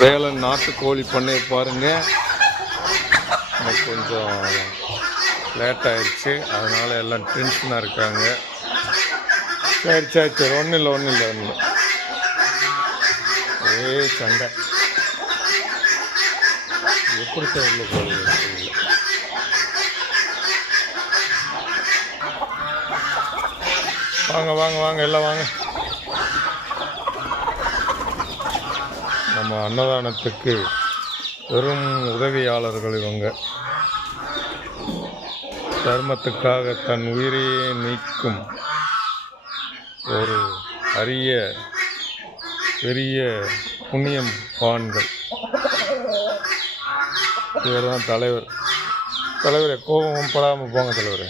வேலன் நாட்டுக்கோழி பண்ணை பாருங்க. எனக்கு கொஞ்சம் லேட் ஆயிடுச்சு, அதனால எல்லாம் டென்ஷனாக இருக்காங்க. சரி சரி சரி, ஒன்றும் இல்லை. சண்டை எப்படி சார் உள்ள போகுது? வாங்க எல்லாம் வாங்க. நம்ம அன்னதானத்துக்கு பெரும் உதவியாளர்கள் இவங்க. தர்மத்துக்காக தன் உயிரையே நீக்கும் ஒரு அரிய பெரிய புண்ணியம் பான்கள். இவர் தான் தலைவர். தலைவரே, கோபம் படாமல் போங்க தலைவரே.